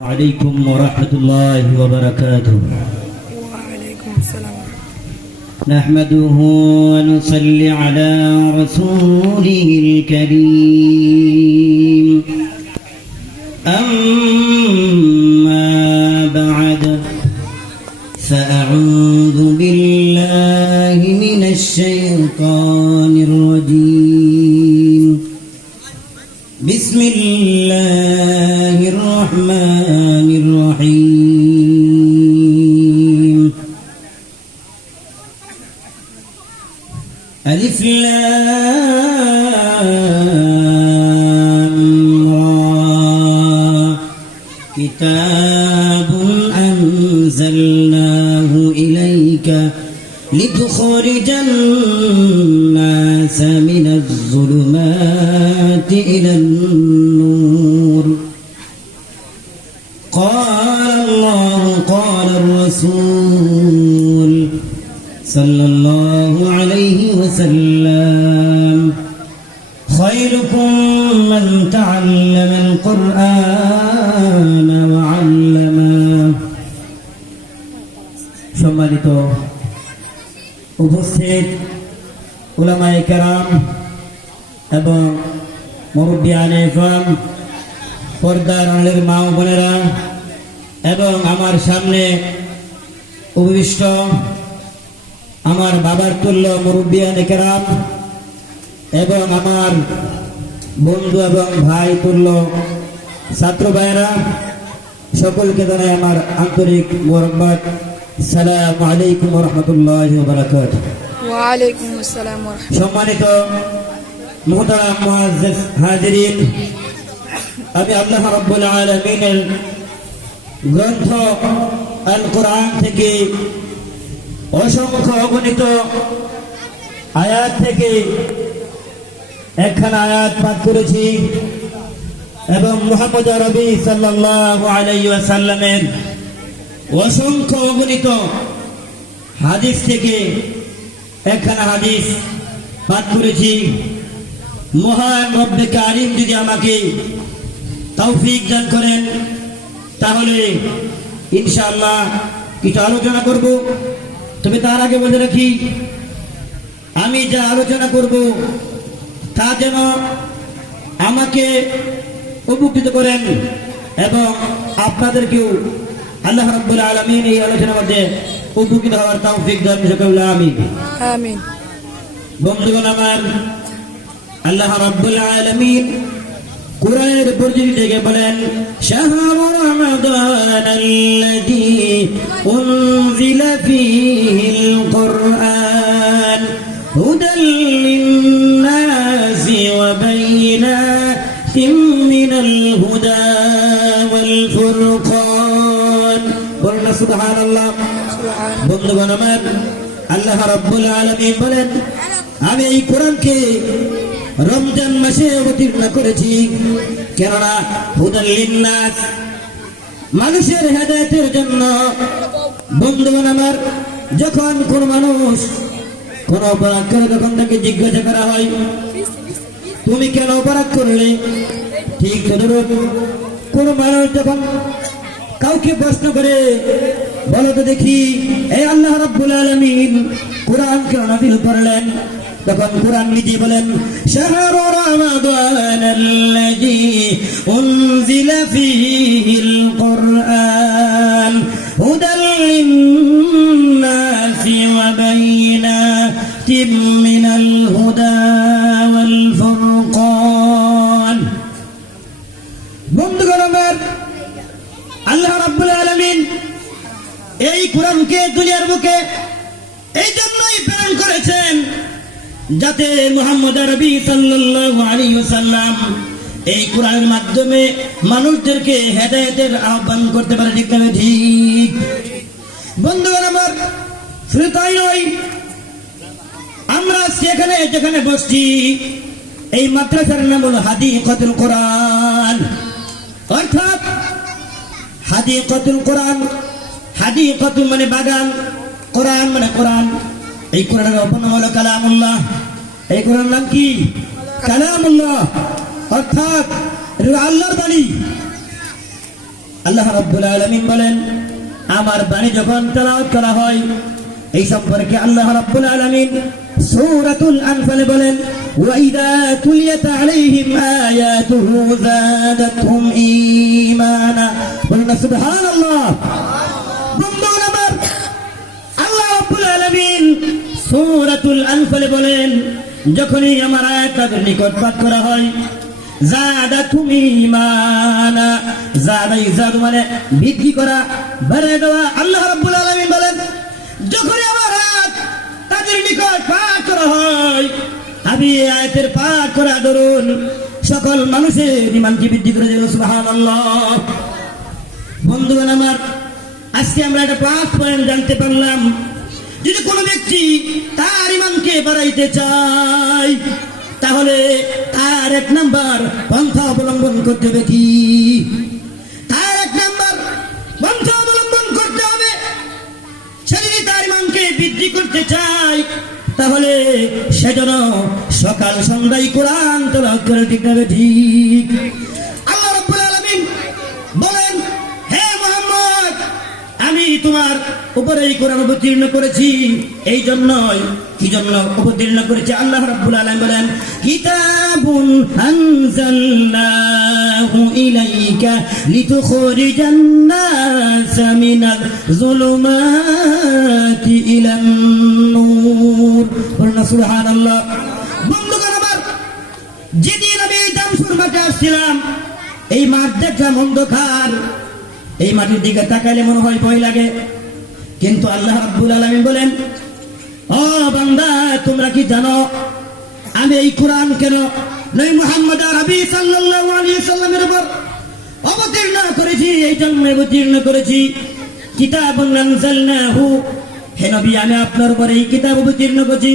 عليكم ورحمة الله وبركاته. وعليكم السلام. نحمده ونصلي على رسوله الكريم. أما بعد فأعوذ بالله من الشيطان الرجيم. بسم الله الرحمن الرحيم. ألف لام را كتاب أنزلناه إليك لتخرج الناس من الظلمات إلى النور. قال الله قال الرسول صلى الله عليه وسلم خيركم من تعلم القرآن وعلمه. সম্মানিত উপস্থিত উলামায়ে কেরাম এবং মুরব্বিয়ানে ইসলাম, পর্দার আড়ালের মা ও বোনেরা এবং আমার সামনে উপবিষ্ট আমার বাবার তুল্য মুরব্বিয়ানে কেরাম এবং আমার বন্ধু এবং ভাই তুল্য ছাত্র ভাইয়েরা, সকলকে জানাই আমার আন্তরিক মোবারকবাদ। আসসালামু আলাইকুম ওয়া রাহমাতুল্লাহি ওয়া বারাকাতুহু। ওয়া আলাইকুম আসসালাম ওয়া রাহমাতুল্লাহ। সম্মানিত মুহতারাম মুআজ্জিজ হাজিরিন, আমি আল্লাহ রাব্বুল আলামিনের গ্রন্থ আল কোরআন থেকে অসংখ্য অগণিত আয়াত থেকে একখানা আয়াত পাঠ করেছি এবং মুহাম্মদ আরবি সাল্লাল্লাহু আলাইহি ওয়াসাল্লামের অসংখ্য অগণিত হাদিস থেকে একখানা হাদিস পাঠ করেছি। মহান রব্বে কারীম যদি আমাকে তৌফিক দান করেন তাহলে ইনশাআল্লাহ কিছু আলোচনা করব। তবে তার আগে বলে রাখি, আমি যা আলোচনা করব তা যেন আমাকে উপকৃত করেন এবং আপনাদেরকেও আল্লাহ রাব্বুল আলামিন এই আলোচনার মধ্যে উপকৃত হওয়ার তৌফিক দান করুন। আমিন আমিন। বন্ধুগণ আমার, আল্লাহ রাব্বুল আলামিন কুরআনের পরিচিতি থেকে বলেন, শাহরু রমাদানাল্লাযী উনজিলা ফীহিল কুরআন হুদাল লিন্নাসি ওয়া বাইয়িনাতিন মিনাল হুদা ওয়াল ফুরকান। বলুন সুবহানাল্লাহ। বন্ধুগণ আমার, আল্লাহ রাব্বুল আলামিন বলেন, আমি এই কোরআনকে রমজান মাসে অবতীর্ণ করেছি, কেননা হুদাল লিন্নাস, মানুষের হেদায়েতের জন্য। বন্ধুগণ আমার, যখন কোন মানুষ কোন অপরাধ করে তখন তাকে জিজ্ঞাসা করা হয়, তুমি কেন অপরাধ করলে? ঠিক তদ্রূপ কোন মানুষ যখন কাউকে প্রশ্ন করে, বলো তো দেখি এই আল্লাহ রাব্বুল আলামিন কোরআন কেন নাযিল করলেন, তখন কোরআন নিজে বলেন, শাহরু রমাদানাল্লাযী উনজিলা ফীহিল কুরআন হুদাল লিন্নাসি ওয়া বাইয়িনাতিন মিনাল হুদা ওয়াল ফুরকান। বন্ধুগণ আমার, আল্লাহ রাব্বুল আলামিন এই কোরআনকে দুনিয়ার বুকে এই জন্যই প্রেরণ করেছেন যাতে মুহাম্মদ আরবি সাল্লাল্লাহু আলাইহি ওয়াসাল্লাম এই কোরআনের মাধ্যমে মানুষদেরকে হেদায়েতের আহ্বান করতে পারে। ঠিক না? ঠিক। বন্ধুগণ আমার, শুধু তাই নয়, আমরা সেখানে যেখানে বসছি এই মাদ্রাসার নাম হলো হাদিকাতুল কোরআন, অর্থাৎ হাদিকাতুল কোরআন। হাদিকাতুল মানে বাগান, কোরআন মানে কোরআন। এই কোরআনের অপর নাম হলো কালামুল্লাহ। এই কোরআন নাম কি? কালামুল্লাহ, অর্থাৎ আল্লাহর বাণী। আল্লাহ রাব্বুল আলামিন বলেন আমার বাণী যখন তেলাওয়াত করা হয় এই সম্পর্কে আল্লাহ রাব্বুল আলামিন সূরাতুল আনফাল বলেন ওয়া ইযা তুলিয়াত আলাইহিম আয়াতুহু যাদাতহুম ঈমানা বলুন সুবহানাল্লাহ। বন্ধুগণ আমার, আল্লাহ রাব্বুল আলামিন সূরাতুল আনফাল বলেন যখনই আমার আয়াত তাদের নিকট পাঠ করা হয় যাদাতহুম ঈমানা, যাদ মানে বৃদ্ধি করা, বাড়িয়ে দেওয়া। আল্লাহ রাব্বুল আলামিন বলেন যখনই আমার আয়াত তাদের নিকট পাঠ করা হয় আমি এই আয়াতের পাঠ করা দরুন সকল মানুষের ঈমানকে বৃদ্ধি করে দেব। সুবহানাল্লাহ। বন্ধুগণ আমার, আজকে আমরা একটা প্লাস পয়েন্ট জানতে পারলাম, যদি কোনো ব্যক্তি তার ঈমানকে বাড়াইতে চায় তাহলে তার এক নাম্বার পন্থা অবলম্বন করতে হবে কি? তার এক নাম্বার পন্থা অবলম্বন করতে হবে, সে যদি তার ঈমানকে বৃদ্ধি করতে চায় তাহলে সেজন্য সকাল সন্ধ্যায় কোরআন তেলাওয়াত করে ঠিক না ঠিক? আল্লাহ রাব্বুল আলামিন বলেন হে মুহাম্মদ আমি তোমার উপরে এই কোরআন অবতীর্ণ করেছি এই জন্যই। কি জন্য অবতীর্ণ করেছি? আল্লাহ রাব্বুল আলামিন বলেন কিতাবুন আনজালনাহু ইলাইকা লিতুখরিজান নাস মিনাজ যুলুমাতি ইলান নূর। বলুন সুবহানাল্লাহ। বন্ধুগণ আমার, যেদিন আমি এই দামসুর মাঠে আসছিলাম এই মাঠ দেখলাম অন্ধকার, এই মাটির দিকে তাকাইলে মনে হয় ভয় লাগে, কিন্তু আল্লাহ রাব্বুল আলামিন বলেন ও বান্দা তোমরা কি জানো আমি এই কোরআন কেন নবী মুহাম্মদ আরবি সাল্লাল্লাহু আলাইহি সাল্লামের উপর অবতীর্ণ করেছি? এই জন্য অবতীর্ণ করেছি কিতাবুন আনজালনাহু, হে নবী আমি আপনার উপর এই কিতাব অবতীর্ণ করেছি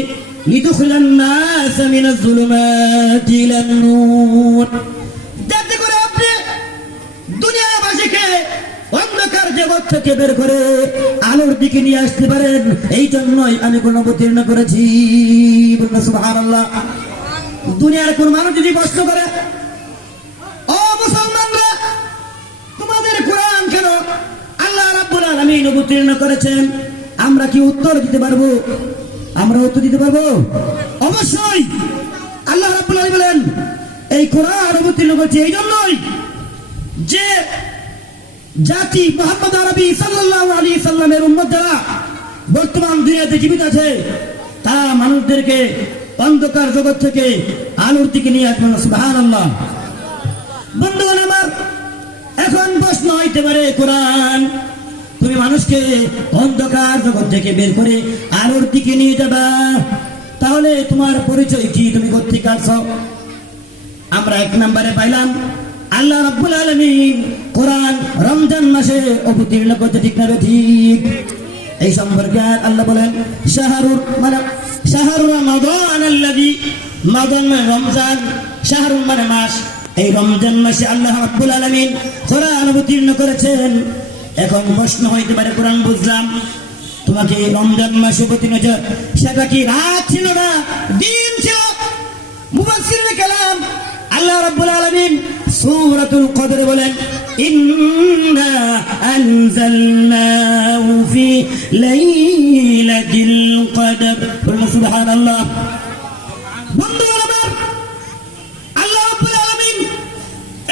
লিতুখরিজান নাস মিনাজ যুলুমাতি ইলান নূর, যাতে করে আপনি দুনিয়াবাসীকে অন্ধকার জগৎ থেকে বের করে আলোর দিকে নিয়ে আসতে পারেন। এই জন্যই আমি কোরআন অবতীর্ণ করেছি। বলুন সুবহানাল্লাহ। দুনিয়ার কোন মানুষ যদি প্রশ্ন করে ও মুসলমানরা তোমাদের কোরআন কেন আল্লাহ রাব্বুল আলামিন অবতীর্ণ করেছেন, আমরা কি উত্তর দিতে পারবো? আমরা উত্তর দিতে পারবো অবশ্যই। আল্লাহ রাব্বুল আলামিন বলেন এই কোরআন অবতীর্ণ করেছে এই জন্যই যে জাতি মুহাম্মদ আরবি সাল্লাল্লাহু আলাইহি সাল্লামের উম্মত যারা বর্তমান দুনিয়াতে জীবিত আছে তারা মানুষদেরকে অন্ধকার জগৎ থেকে আলোর দিকে নিয়ে আসবেন। সুবহানাল্লাহ। বন্ধুগণ আমার, এখন প্রশ্ন হইতে পারে কোরআন তুমি মানুষকে অন্ধকার জগৎ থেকে বের করে আলোর দিকে নিয়ে যাবা, তাহলে তোমার পরিচয় কি? তুমি কোত্থেকে আসছো? আমরা এক নম্বরে পাইলাম আল্লাহ রাব্বুল আলামিন কোরআন রমজান মাসে অবতীর্ণ করতে ঠিক না ঠিক? এই সম্পর্কে আল্লাহ বলেন শাহরুর রমাদান আল্লাযী, রমাদান মানে রমজান, শাহরুর মানে মাস, এই রমজান মাসে আল্লাহ রাব্বুল আলামিন কোরআন অবতীর্ণ করেছেন। এখন প্রশ্ন হইতে পারে কোরআন বুঝলাম, তোমাকে রমজান মাসে অবতীর্ণ হয়েছে সেটা কি রাত ছিল না দিন ছিল? মুফাসসিরুল কালাম আল্লাহ রাব্বুল আলামিন সূরাতুল কদর বলেন ইন্না আনজালনাহু ফি লাইলাতিল কদর। বলুন সুবহানাল্লাহ। বন্ধুগণ আমার, আল্লাহ রাব্বুল আলামিন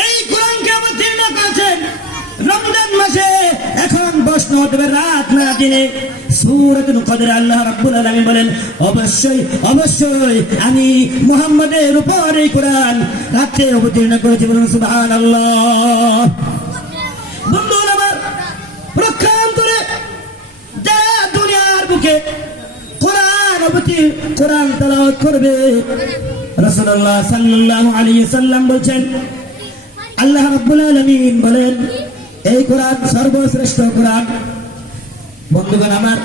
এই কোরআনকে অবতীর্ণ করেছেন রমজান মাসে। এখন প্রশ্ন হতে পারে রাত না দিনে? সূরাতুল কদর আল্লাহ রাব্বুল আলামিন বলেন অবশ্যই অবশ্যই আমি মুহাম্মদের উপর এই কোরআন রাতে অবতীর্ণ করেছি। বলুন সুবহানাল্লাহ। বন্ধুগণ আমার, প্রক্ষান্তরে যারা দুনিয়ার বুকে কোরআন তেলাওয়াত করবে, রাসূলুল্লাহ সাল্লাল্লাহু আলাইহি সাল্লাম বলেন আল্লাহ রাব্বুল আলামিন বলেন এই কোরআন সর্বশ্রেষ্ঠ কোরআন। বন্ধুগণ আমার,